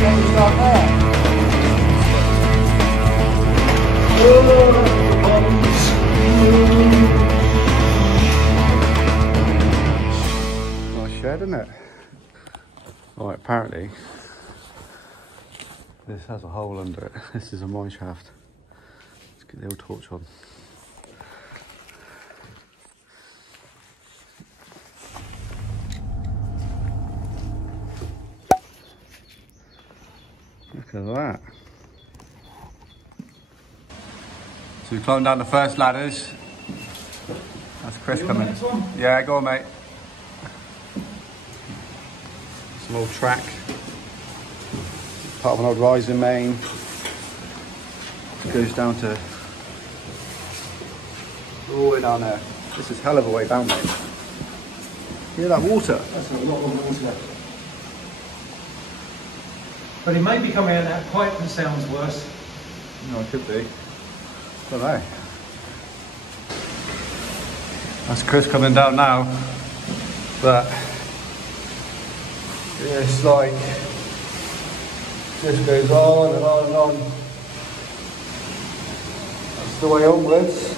levels down there. Nice shed, isn't it? Right, apparently this has a hole under it. This is a mine shaft. Let's get the old torch on. Look at that. So we climbed down the first ladders. That's Chris coming. Yeah, go on, mate. Some old track. Part of an old rising main. It goes down to all the way down there. This is hell of a way down, mate. You hear that water? That's a lot of water. But it may be coming out of that pipe that sounds worse. No, it could be. Don't know. That's Chris coming down now. But it's like just goes on and on and on. That's the way onwards.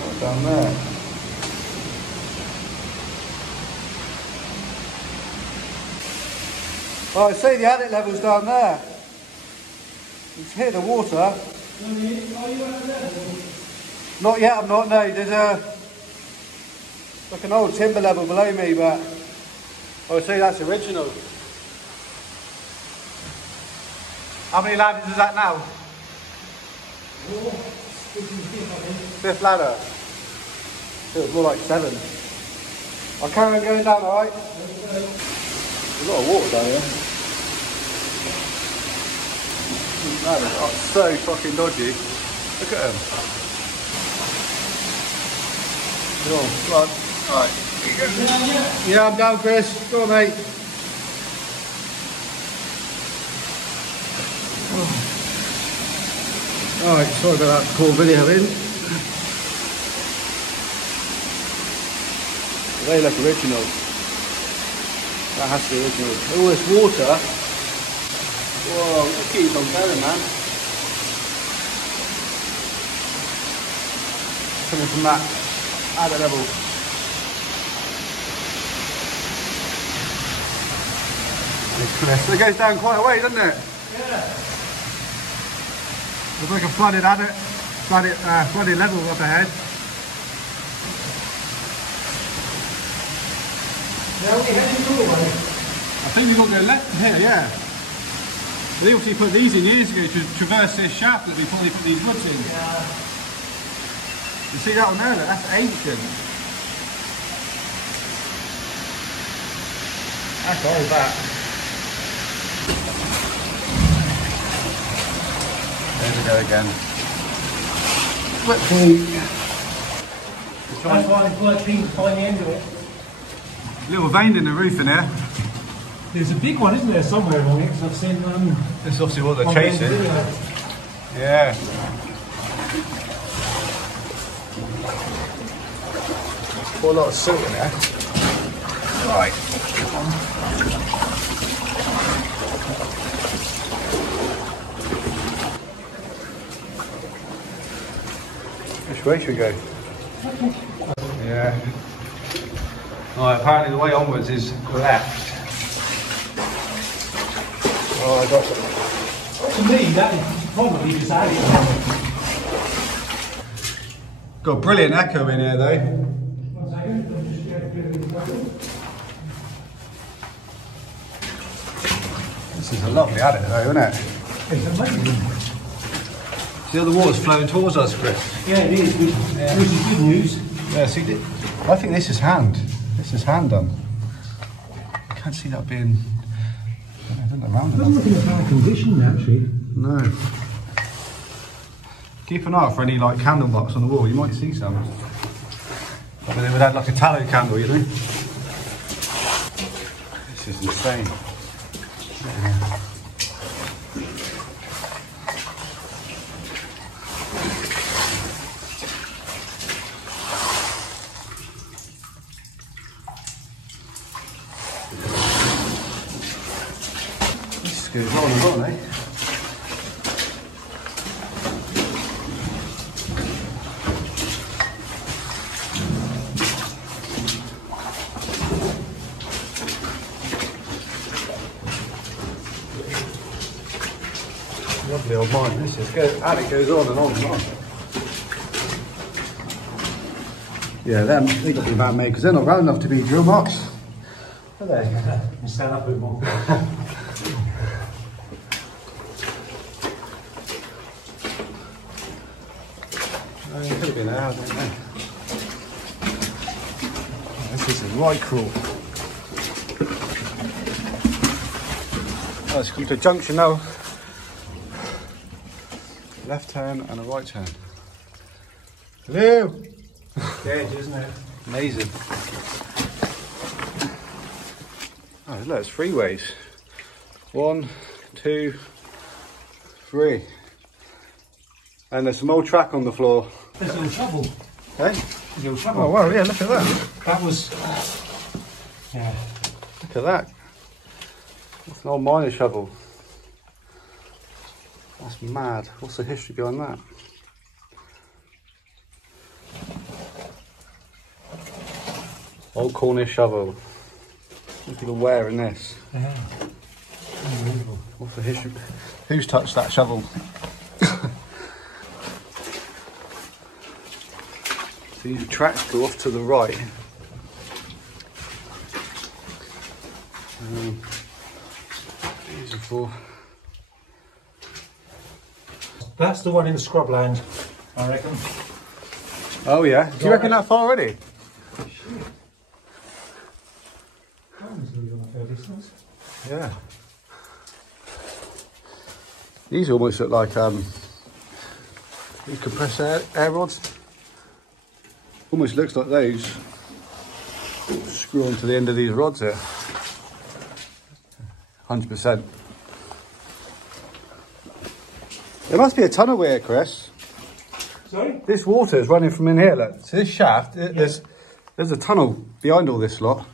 Right down there. Oh, I see the attic levels down there. You can hear the water. Are you out there? Not yet, I'm not, no. There's like an old timber level below me, but I would say that's original. How many ladders is that now? Fifth ladder. It was more like 7. I'll carry on going down, alright? There's a lot of water down here. These ladders are so fucking dodgy. Look at them. Come on. Alright. Yeah, I'm down, Chris. Go on, mate. Alright, sorry about that cool video in. They look original. That has to be original. All this water. Whoa, it keeps on going, man. Coming from that at the level. Chris, it goes down quite a way, doesn't it? Yeah. It's like a flooded adit, flooded level up ahead. Now we're heading Cornwall. I think we've got to go left here, yeah. They obviously put these in years ago to traverse this shaft that before they put these woods in. Yeah. You see that one there? Look, that's ancient. That's all that. There we go again. Quickly. That's why it's working to find the end of it. Little vein in the roof in here. There's a big one, isn't there, somewhere on it? Because I've seen This is obviously what they're chasing. Yeah. Quite a lot of silt in there. Right. Which way should we go? Yeah. Right, apparently the way onwards is left. Oh, I got some. To me, that is probably just added. Got a brilliant echo in here though. 1 second, I'll just get a bit of the This is a lovely attic though, isn't it? It's amazing. See how the water's flowing towards us, Chris? Yeah, it is, which is good news. Yeah, see, I think this is hand. This is hand done. I can't see that being. I don't know, round It doesn't look in a bad condition, actually. No. Keep an eye out for any like candle marks on the wall. You might see some. I mean, they would add like a tallow candle, you know. This is insane. Yeah. goes on and on, eh? Lovely old mine, this is good. And it goes on and on and on. Yeah, they got to be man-made because they're not round enough to be drill marks, are they? You stand up a bit more. It could have been there, I don't know. This is right cruel. Let's come to a junction now. Left turn and a right turn. Hello! Dead, isn't it? Amazing. Oh, look, it's freeways. 1, 2, 3. And there's some old track on the floor. There's a little shovel. Hey? There's a little shovel. Oh, wow, yeah, look at that. That was... yeah. Look at that. That's an old miner's shovel. That's mad. What's the history behind that? Old Cornish shovel. Look at the wear in this. Yeah. Unbelievable. What's the history? Who's touched that shovel? These tracks go off to the right. These are for... That's the one in the scrubland, I reckon. Oh yeah? Do you reckon that far already? Yeah. These almost look like these compressed air rods. Almost looks like those screw onto the end of these rods here. 100%. There must be a tunnel here, Chris. Sorry? This water is running from in here, look. So this shaft, there's a tunnel behind all this lot.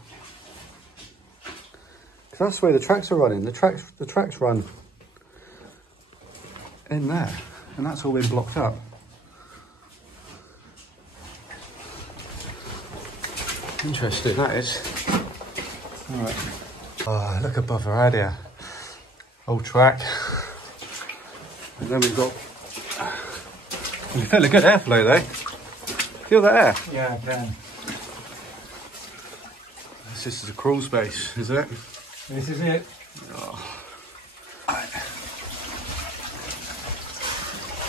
That's where the tracks are running. The tracks run in there, and that's all been blocked up. Interesting, that is. All right. Oh, look above our head here. Old track. And then we've got. We feel a good airflow though. Feel that air? Yeah, I can. This is a crawl space, is it? This is it. Oh.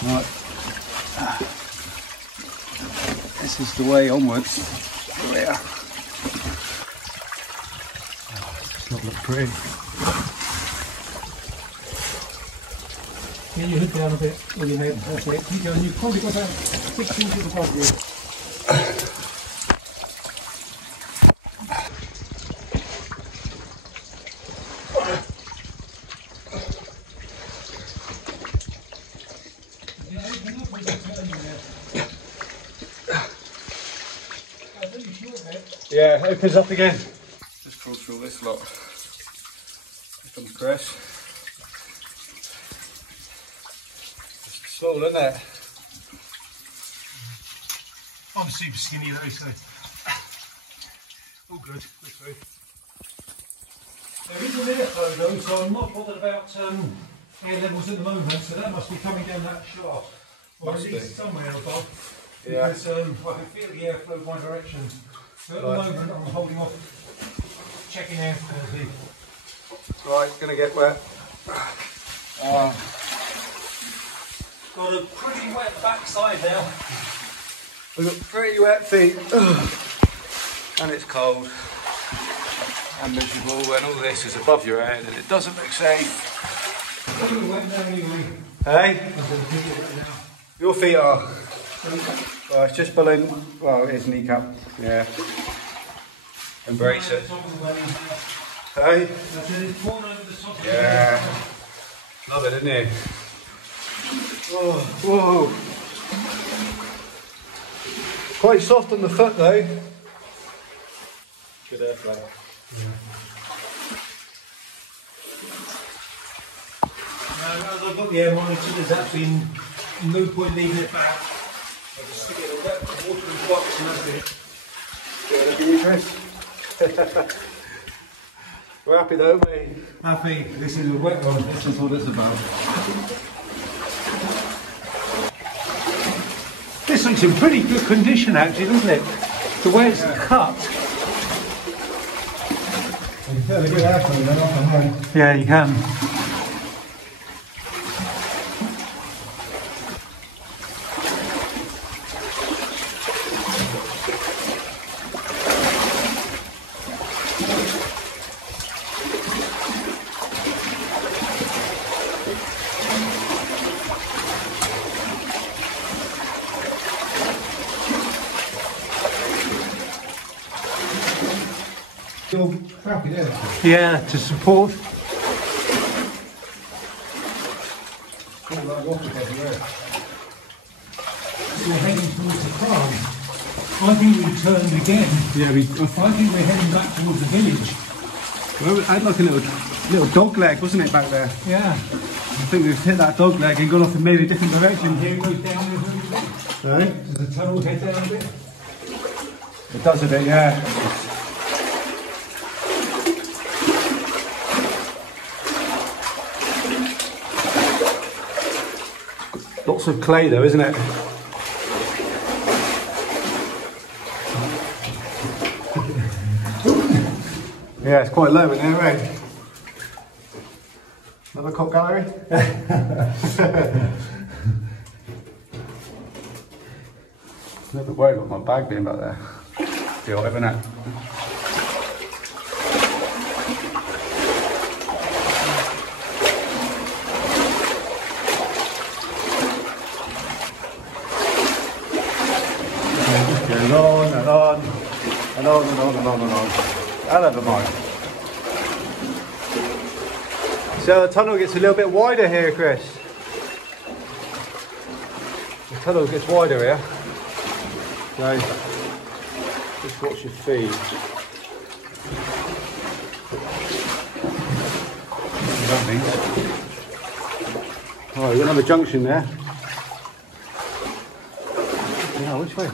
Right. This is the way onwards. Here. Oh, it does not look pretty. Get your hood down a bit with your head. That's it. Keep going. You've probably got about 6 inches above you. Yeah, it opens up again. Just crawl through this lot. Here comes Chris. It's small, isn't it? I'm super skinny though, so all good. There is a minute though, so I'm not bothered about air levels at the moment, so that must be coming down that shaft. Or at least somewhere above. Yeah. Because I can feel the airflow my direction. So at the moment I'm holding off checking air quality. Right, it's going to get wet. Got a pretty wet backside now. We've got pretty wet feet. And it's cold. And miserable when all this is above your head and it doesn't look safe. It's pretty wet now anyway. Hey? Right now. Your feet are. Well, it's just below, well, it is kneecap. Yeah. Embrace it. Hey? Yeah. Love it, isn't it? Oh, whoa. Quite soft on the foot though. Good airflow. as I've got the air monitor, there's actually no point leaving it back. I'll just stick it in a wet watering box and that's it. We're happy though, mate. Happy. This is a wet one. This is what it's about. This looks in pretty good condition actually, doesn't it? The way it's cut. You can a good airflow then off the hand. Yeah, you can. Still crappy there. Yeah, to support. All that water everywhere. So we're heading towards the farm. I think we turned again. Yeah, I think we're heading back towards the village. Well, I had like a little dog leg, wasn't it, back there? Yeah. I think we've hit that dog leg and gone off in maybe a different direction. Here it goes down a little bit. Right? Does the tunnel head down a bit? It does a bit, yeah. Lots of clay though, isn't it? Yeah, it's quite low in there, right? Another cop gallery? A little bit worried about my bag being back there. Be alright, isn't it? Going on and on and on and on and on and on. I'll never mind. So the tunnel gets a little bit wider here, Chris. The tunnel gets wider here. So just watch your feet. Oh, we've got another junction there. Yeah, which way?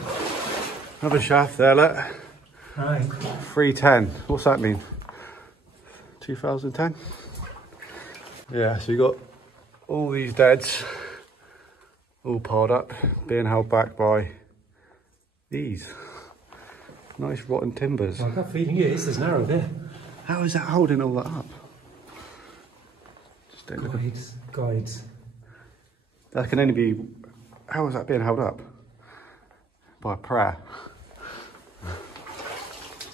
Another shaft there, look. Right. 310. What's that mean? 2010? Yeah, so you got all these deads all piled up, being held back by these nice rotten timbers. Well, I got a feeling it is. There's narrow there. How is that holding all that up? Just don't look at Guides. that. Can only be. How is that being held up? By a prayer.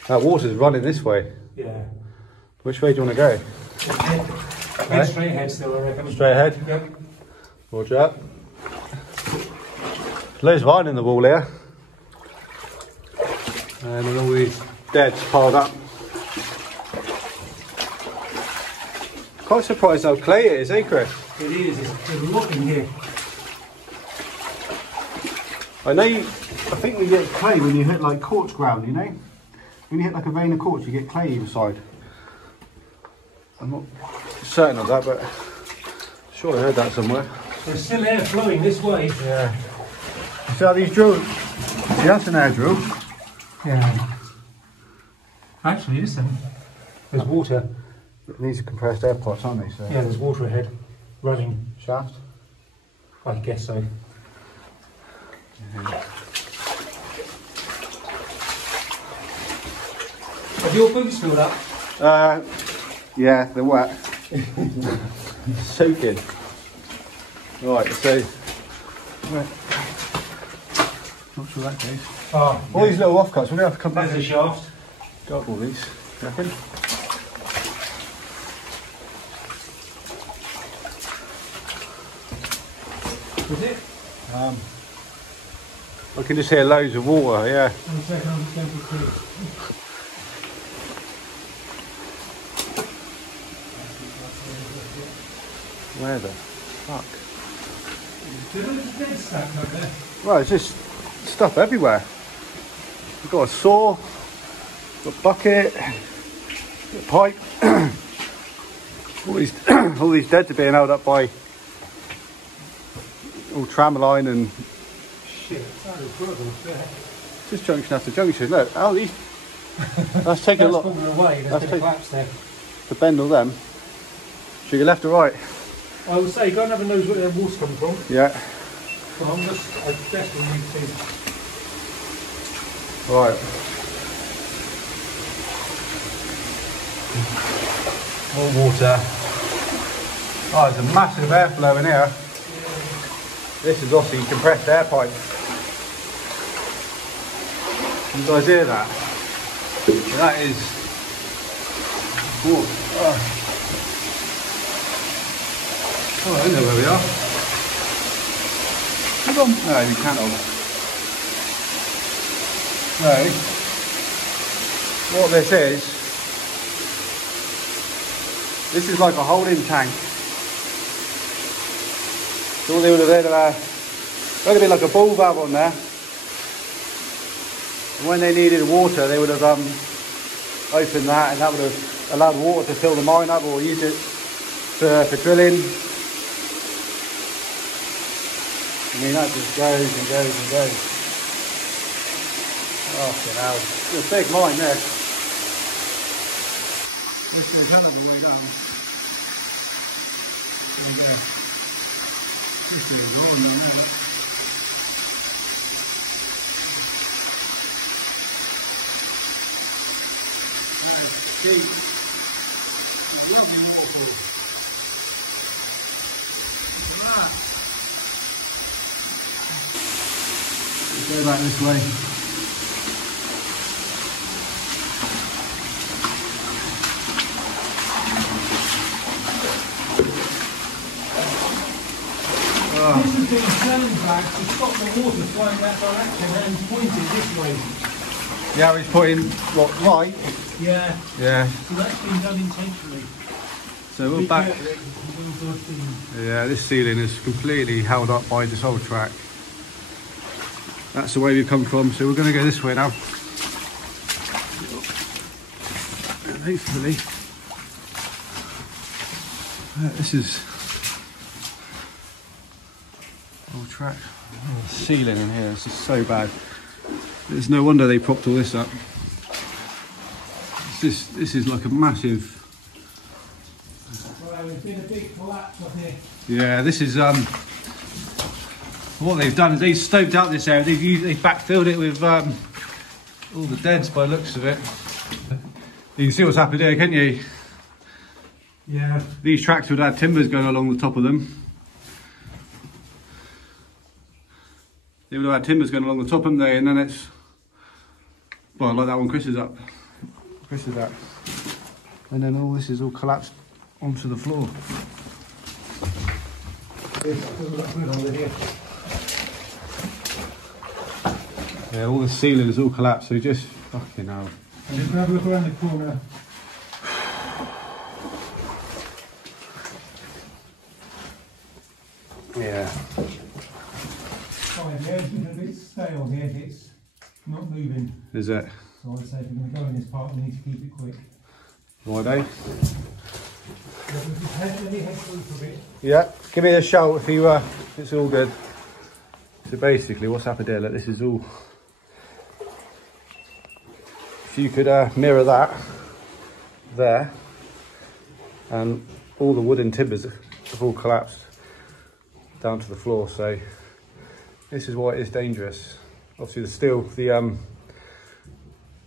That water's running this way. Yeah. Which way do you want to go? Head straight ahead still, I reckon. Straight ahead? Yep. Roger up. Loads of iron in the wall here. And then all these deads piled up. Quite surprised how clay it is, eh, Chris? It is. There's a lot in here. I think you get clay when you hit like quartz ground, you know? When you hit like a vein of quartz, you get clay inside. I'm not certain of that, but sure I heard that somewhere. There's still air flowing this way. Yeah. You see how these drills? See, that's an air drill. Yeah. Actually, listen. There's water. These are compressed air pots, aren't they? So. Yeah, there's water ahead. Running. Shaft? I guess so. Yeah. Have your boots filled up? Yeah, they're wet. Soaking. Right, so not sure that goes. Oh, All these little offcuts, we're gonna have to come back there's a and shaft. go up all these. You reckon? Was it? I can just hear loads of water, yeah. 1 second, I'm just going to through. Where the fuck? There's dead stacked up there. Well, it's just stuff everywhere. We've got a saw, got a bucket, got a pipe. all these deads are being held up by all tram line and Shit, that is brutal. Yeah. just junction after junction. Look, oh, these. That's taking a lot. Away. There's been a collapse there. To bend all them. Should we go left or right? I would say go and have a nose where their water's coming from. Yeah. But I definitely need to. Right. More water. Oh, there's a massive airflow in here. This is obviously compressed air pipe. You guys hear that? That is. Oh, I know where we are. Come on. No, you can't hold. No. What this is like a holding tank. So they would have had would have been like a ball valve on there. And when they needed water, they would have opened that, and that would have allowed water to fill the mine up or use it for drilling. I mean, that just goes and goes and goes. Oh, hell. It's a big mine there. This is a hell of a way down. There we go. This is a drawing, isn't it? Nice, deep. A lovely waterfall. Look at that. Let's go back this way. This has been turned back to stop the water flowing that direction and pointed this way. Yeah, he's putting what, right? Yeah. Yeah. So that's been done intentionally. So we're back. Yeah, this ceiling is completely held up by this old track. That's the way we've come from, so we're going to go this way now. And hopefully, this is old track. Oh, the ceiling in here is just so bad. There's no wonder they propped all this up. This is like a massive. Well, there's been a big collapse up here. Yeah, this is what they've done is they've stoped out this area. They've backfilled it with all the deads by the looks of it. You can see what's happened here, can't you? Yeah. These tracks would have timbers going along the top of them. They would have had timbers going along the top of them there, and then it's, well, like that one Chris is up. Chris is at. And then all this is all collapsed onto the floor. Yeah, all the ceiling is all collapsed, so just fucking hell. I'm just going to have a look around the corner. Yeah. Fine, the edge is a bit stale here, it's not moving. Is it? So I'd say if we're going to go in this part, we need to keep it quick. Why, Dave? Let me head through for a bit. Yeah, give me a shout if you it's all good. So basically what's happened here, look, this is all, if you could mirror that there, and all the wooden timbers have all collapsed down to the floor, so this is why it is dangerous. Obviously the steel,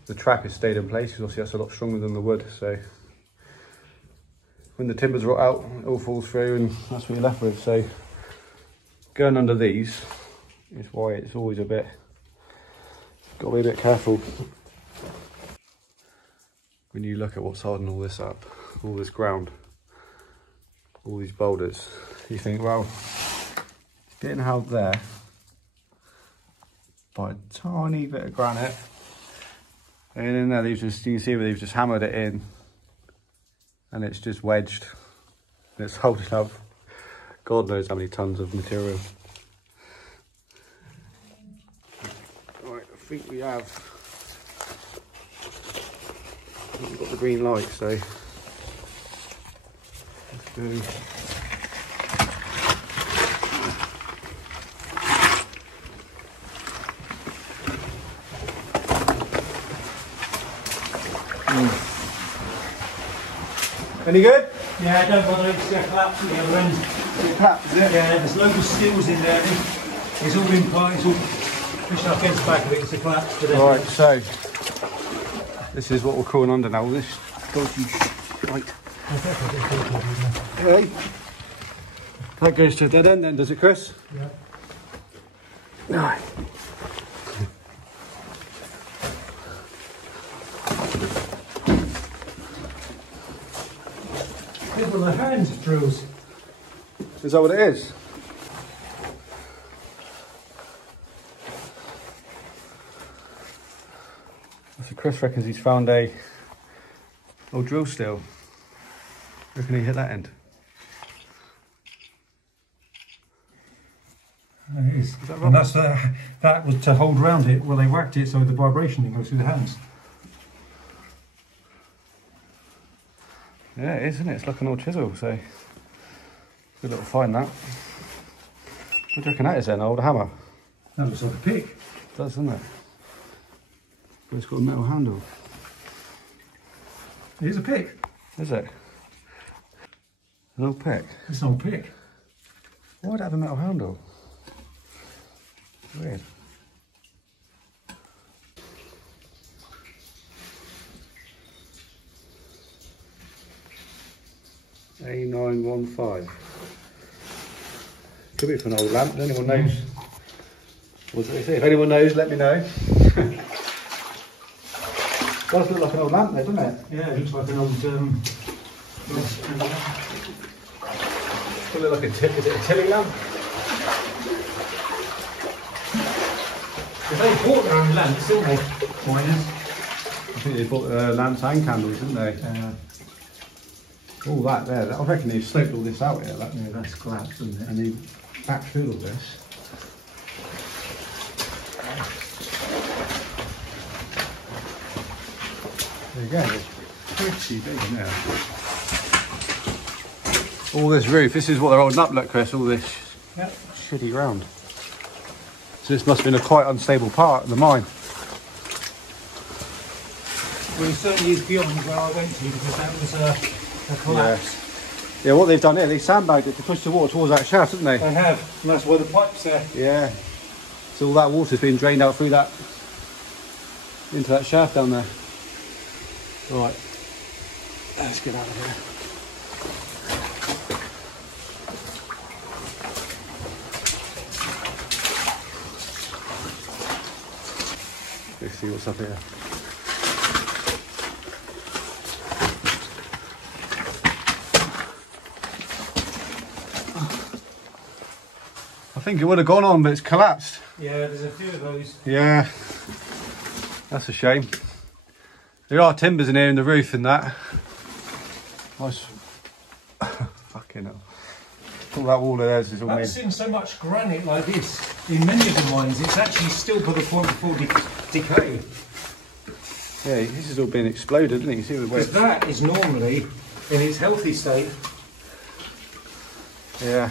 the track has stayed in place, because obviously that's a lot stronger than the wood, so when the timbers rot out, it all falls through and that's what you're left with. So going under these is why it's always a bit, got to be a bit careful. When you look at what's holding all this up, all this ground, all these boulders, you think, well, it's getting held there by a tiny bit of granite, and in there they've just, you can see where they've just hammered it in, and it's just wedged, and it's holding up God knows how many tons of material. Right, I think we have, we've got the green light, so let's go. Any good? Yeah, don't bother, it's collapsed at the other end. It collapsed, is it? Yeah, there's loads of stills in there. It's all been part, it's all pushed up against the back of it, it's a collapse. Right, so this is what we're crawling under now. All this dodgy shite. Okay. That goes to a dead end then, does it, Chris? Yeah. No. These were the hand drills. Is that what it is? So Chris reckons he's found a old drill steel. Reckon he hit that end? It is. That and that's that was to hold round it. Well, they whacked it so the vibration didn't go through the hands. Yeah, it is, isn't it? It's like an old chisel, so good little find that. What do you reckon that is then? An old hammer? That looks like a pick. It does, doesn't it? But it's got a metal handle. It is a pick. Is it? An old pick? It's an old pick. Why would it have a metal handle? Weird. A915. Could be from an old lamp, does anyone knows? What do they say? If anyone knows, let me know. Does look like an old lamp there, doesn't it? Yeah, it looks like an old Does it look like a tip? Is it a Tilly lamp? They bought their own lamps, didn't they? Miners. I think they bought lamps and candles, didn't they? All that there. I reckon they've sloped all this out here. Yeah, that's collapsed, isn't it? And they backfilled all this. There you go. It's pretty big, isn't it? All this roof. This is what they're holding up, look, Chris. All this shitty ground. So this must have been a quite unstable part of the mine. Well, it certainly is beyond where I went to because that was a collapse. Yeah, what they've done here, they sandbagged it to push the water towards that shaft, haven't they? They have, and that's why the pipe's there. Yeah. So all that water's been drained out through that, into that shaft down there. Right. Let's get out of here. Let's see what's up here. I think it would have gone on, but it's collapsed. Yeah, there's a few of those. Yeah, that's a shame. There are timbers in here in the roof and that. Nice. Fucking hell. All that wall there is all made. I've seen so much granite like this in many of the mines, it's actually still to the point before decay. Yeah, this has all been exploded, isn't it? You see the way. Because that is normally in its healthy state. Yeah.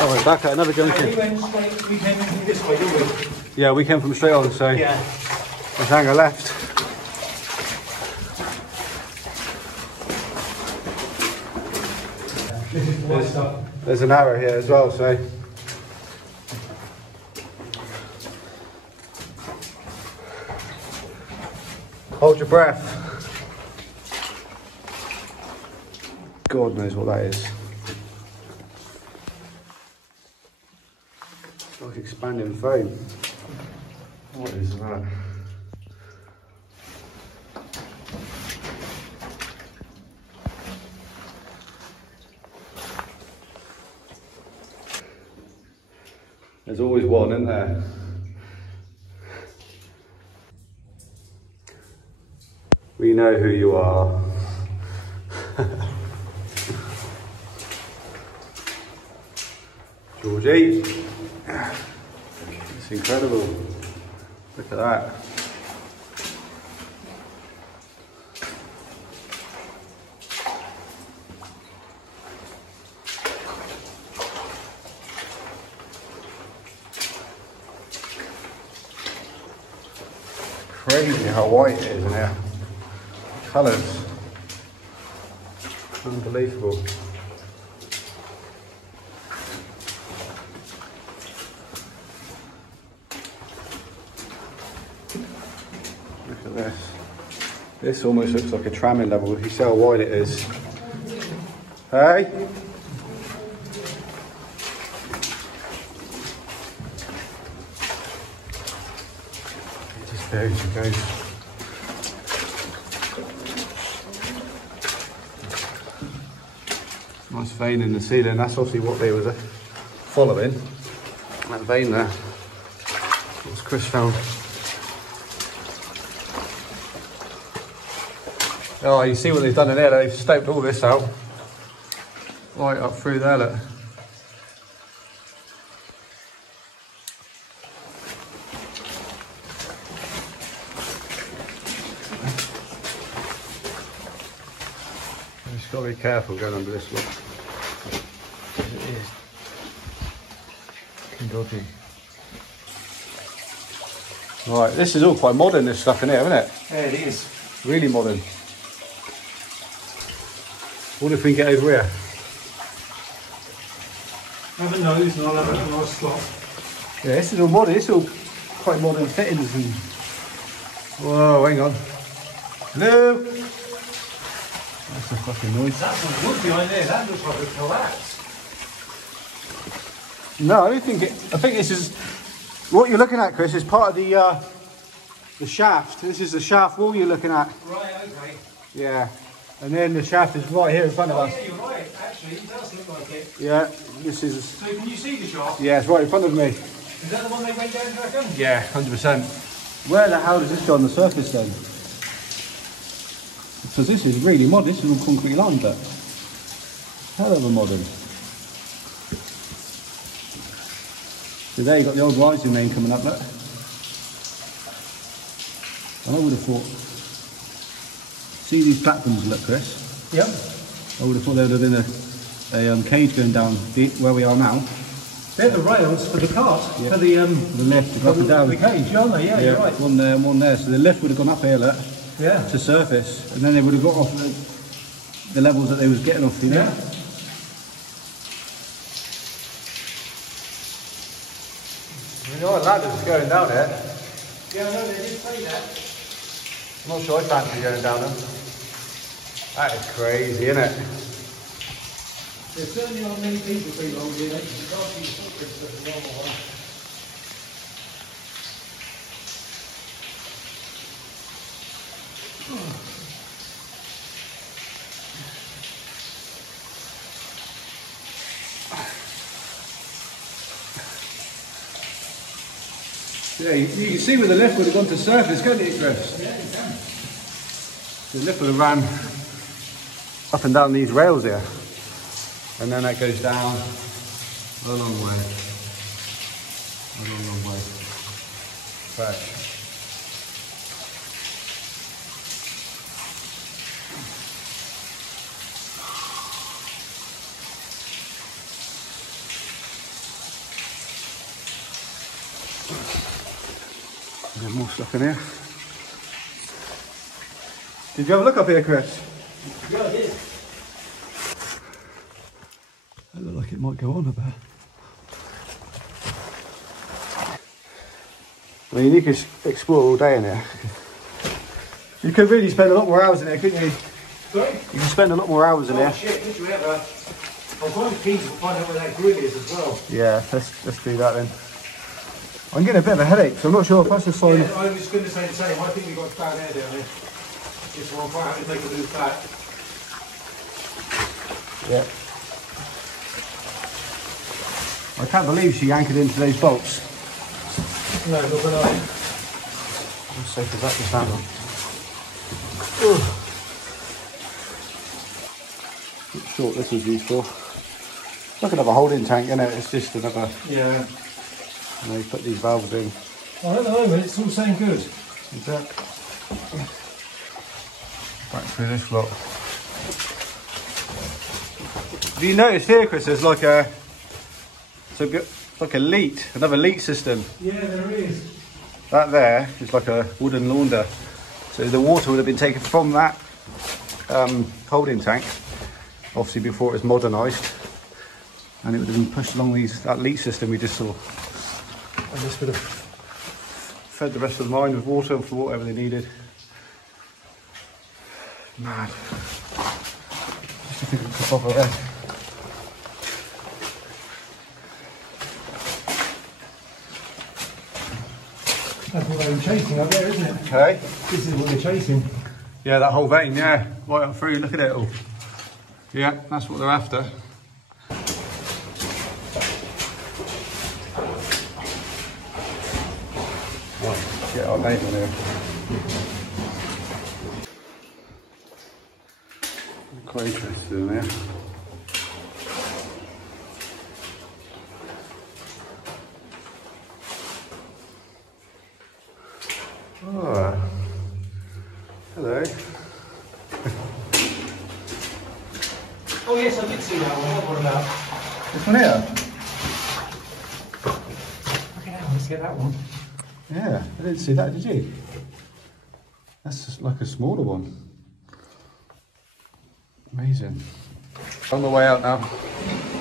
Oh, we're back at another junction. We came in this way, didn't we? Yeah, we came from straight on, so yeah. Let's hang a left. There's an arrow here as well, so hold your breath. God knows what that is. It's like expanding foam. What is that? There's always one, isn't there? We know who you are. Georgie. It's incredible. Look at that. crazy how white it is in here. Colours. Unbelievable. Look at this. This almost looks like a tramming level. You see how wide it is. Hey? It just goes and goes. Nice vein in the ceiling. That's obviously what they were following. That vein there. What's Chris found? Oh, you see what they've done in there? They've stoped all this out. Right up through there, look. Just got to be careful going under this look. It is fucking dodgy. Right, this is all quite modern, this stuff in here, isn't it? Yeah, it is. Really modern. What if we get over here? Have a nose and I'll have a nice slot. Yeah, this is all modern. It's all quite modern fittings and. Whoa, hang on. Hello. That's a fucking noise. That's some wood behind there. That looks like a collapse. No, I don't think it. I think this is what you're looking at, Chris. Is part of the shaft. This is the shaft wall you're looking at. Right. Okay. Yeah. And then the shaft is right here in front of us. Yeah, you're right. Actually, it does look like it. Yeah, this is. So can you see the shaft? Yeah, it's right in front of me. Is that the one they went down, do you reckon? Yeah, 100%. Where the hell does this go on the surface then? Because this is really modern. This is all concrete land, but hell of a modern. So there you've got the old rising main coming up, look. And I would have thought. See these platforms, look, Chris? Yep. I would have thought there would have been a cage going down where we are now. They're the rails for the cart, Yep. for the lift to go up and down. The cage, aren't they? Yeah, you're right. One there and one there. So the lift would have gone up here, look, Yeah. to surface, and then they would have got off the levels that they was getting off, you know? Yeah. You know what, ladders going down here. Yeah, no, they did say that. I'm not sure I fancy going down them. That is crazy, isn't it? There certainly aren't many people being on here. You can't see the footprints of the normal one. Yeah, you can see where the lift would have gone to surface, couldn't you, Chris? Yeah, you can. The lift would have ran up and down these rails here. And then that goes down a long way. A long way. Right. There's more stuff in here. Did you have a look up here, Chris? Yeah, I did. That looked like it might go on a bit. I mean, you could explore all day in here. You could really spend a lot more hours in there, couldn't you? Sorry? You could spend a lot more hours in Oh there. shit, did you ever? I'm quite keen to find out where that grill is as well. Yeah, let's do that then. I'm getting a bit of a headache, so I'm not sure if that's a sign. Yeah, I was going to say the same. I think we've got bad air down there. Just one quite happy to make a move back. Yeah. I can't believe she anchored into those bolts. No, not going to. I'm safe as that to stand on. Not sure what this was used for. It's like another holding tank, isn't it? It's just another. Yeah. You know, you put these valves in. Well, at the moment, it's all saying good. Exactly. Back through this lot. Have you noticed here, Chris, there's like a leat, another leat system. Yeah, there is. That there is like a wooden launder. So the water would have been taken from that holding tank, obviously before it was modernised, and it would have been pushed along that leach system we just saw. And this would have fed the rest of the mine with water for whatever they needed. Mad. Just to think it could bother there. That's what they were chasing up there, isn't it? Okay. This is what they're chasing. Yeah, that whole vein, yeah. Right up through, look at it all. Yeah, that's what they're after. Right, get our mate on here. I'm quite interested in there. Oh, hello. Oh yes, I did see that one. What about? This one here? Okay, let's get that one. Yeah, I didn't see that, did you? That's just like a smaller one. Amazing. On the way out now,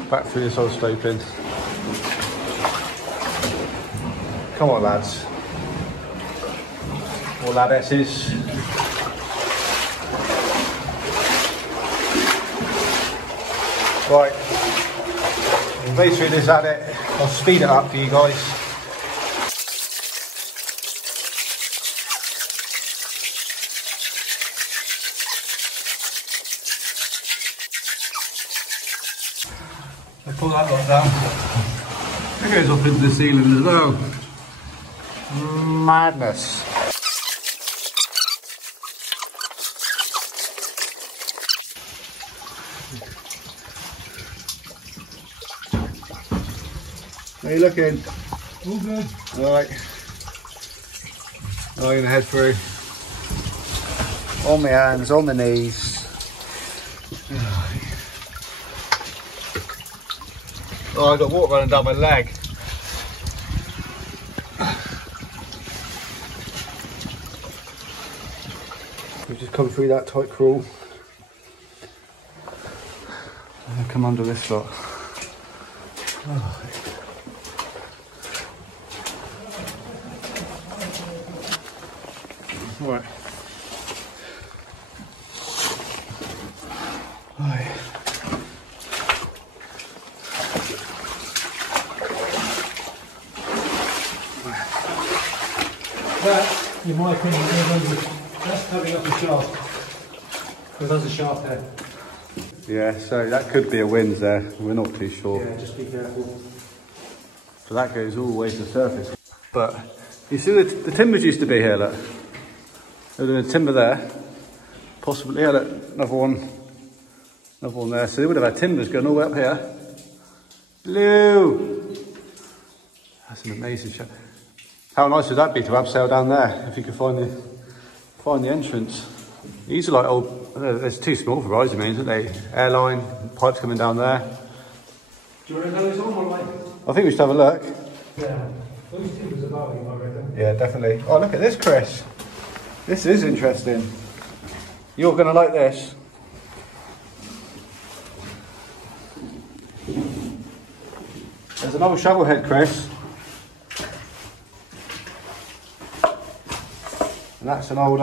back through this old sloping. Come on, lads. Or ladesses. Right, basically this at it. I'll speed it up for you guys. I pull that lot down. It goes up into the ceiling as well. Madness. How you looking? All good. Alright. I'm going to head through. On my hands, on my knees. Oh, I got water running down my leg. We've just come through that tight crawl. And come under this lot. Oh. Right. Right. That, in my opinion, that's coming up the shaft. Because there's a shaft there. Yeah, so that could be a winds there. We're not too sure. Yeah, just be careful. So that goes all the way to the surface. But you see the timbers used to be here, look. There's a timber there. Possibly, yeah, look, another one there. So they would have had timbers going all the way up here. Blue! That's an amazing shot. How nice would that be to abseil down there if you could find the entrance? These are like old, there's too small for rising mains, aren't they? Airline, pipes coming down there. Do you want to go this on or like? I think we should have a look. Yeah. Those timbers are above you, I reckon. Yeah, definitely. Oh, look at this, Chris. This is interesting. You're going to like this. There's an old shovel head, Chris. And that's an old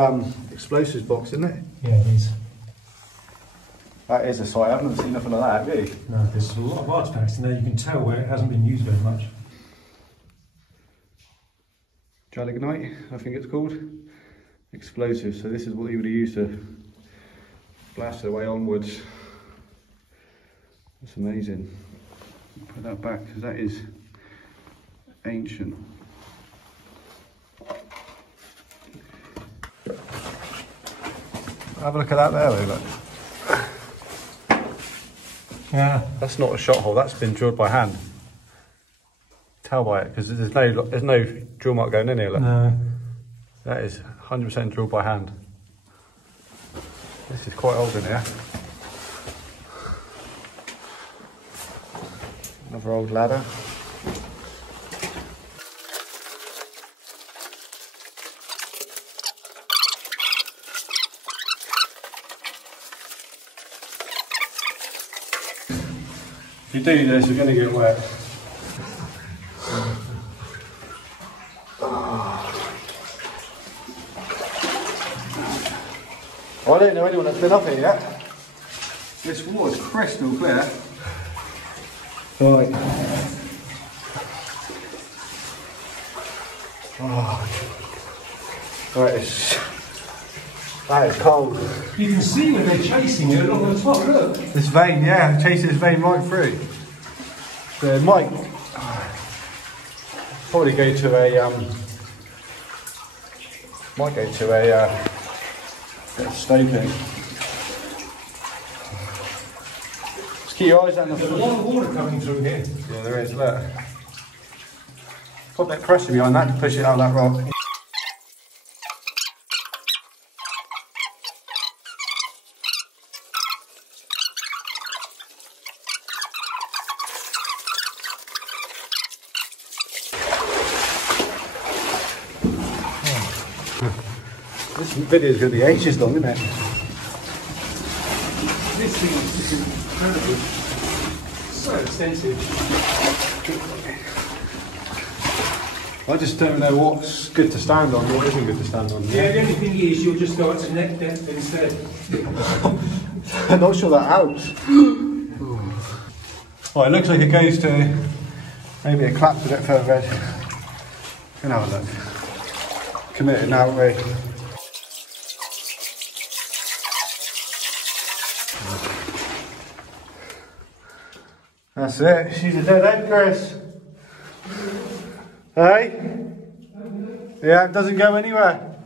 explosives box, isn't it? Yeah, it is. That is a sight. I've never seen nothing like that, have you? No, there's a lot of artifacts in there. You can tell where it hasn't been used very much. Jalignite, I think it's called. Explosives. So this is what you would have used to blast their way onwards. That's amazing. Put that back because that is ancient. Have a look at that there, look. Yeah. That's not a shot hole, that's been drilled by hand. Tell by it, because there's no drill mark going in here, look. No. That is 100% drilled by hand. This is quite old in here. Another old ladder. If you do this, you're going to get wet. I don't know anyone that's been up here yet. This water's crystal clear. Right. Oh. Right, that is cold. You can see when they're chasing it along the top, look. This vein, yeah, chasing this vein right through. So it might probably go to a bit of stoping. Just keep your eyes on the There's a lot of water coming through here. Yeah, there is, look. Put a bit of pressure behind that to push it out that rock. This video is going to be ages long, isn't it? This thing is just incredible. So extensive. I just don't know what's good to stand on, what isn't good to stand on. Yeah, the only thing is you'll just go up to neck depth instead. I'm not sure that helps. Well, it looks like it goes to maybe it claps a bit further red. Can have a look. Committed now, Ray. That's it. She's a dead end, Chris. Hey? Yeah, it doesn't go anywhere.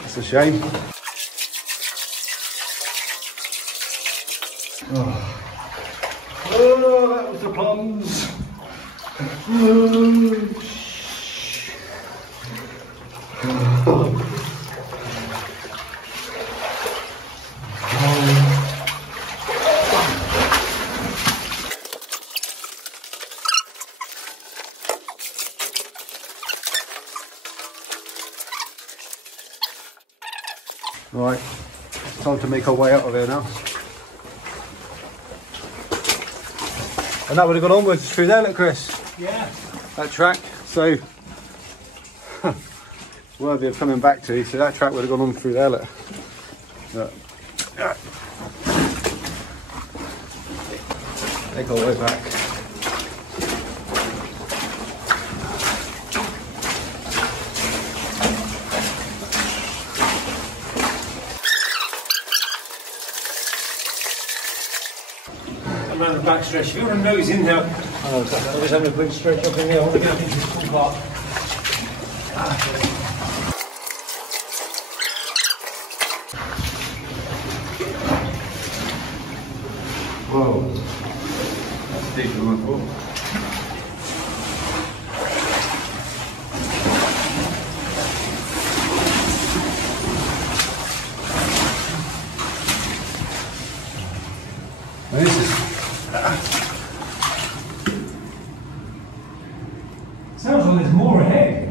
That's a shame. Oh, that was the plums. Right, time to make our way out of here now. And that would have gone onwards through there, look, Chris. Yeah. That track, so worthy of coming back to. So that track would have gone on through there, look. Look. Take our way back. Around the back stretch. If you're a nose in now, I was having a big stretch up in there. I want to get up into this full part. Whoa, that's deeper than I thought. This is sounds like there's more ahead.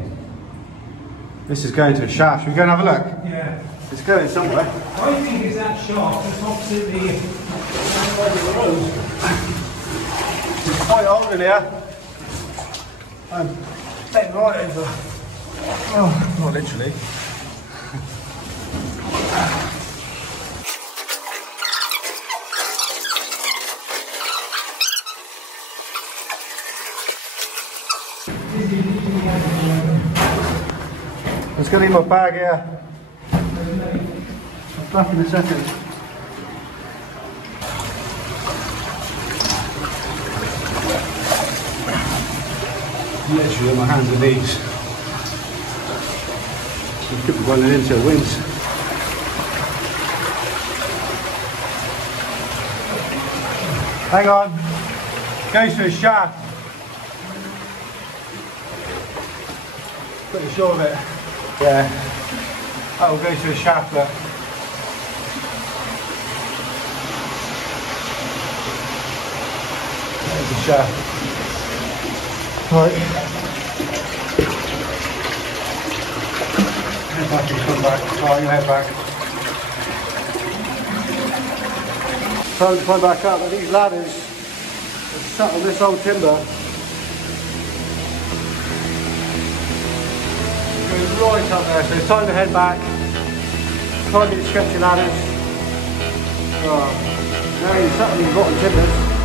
This is going to a shaft. Should we go and have a look? Yeah. It's going somewhere. I think it's that shaft that's opposite the side of the road. It's quite old in here. I'm bent right over. Oh, not literally. It's going to be my bag here. I'll back in a second. Literally on my hands and knees. I could be running into the winds. Hang on. Goes to a shaft. Pretty sure of it. Yeah. That will go to a shaft, look. There's a shaft. Right. Head back and come back. Right, you head back. Time to climb back up, and these ladders are sat on this old timber. It goes right up there, so it's time to head back. Climb these sketchy ladders. Oh, now you're sat on these rotten timbers.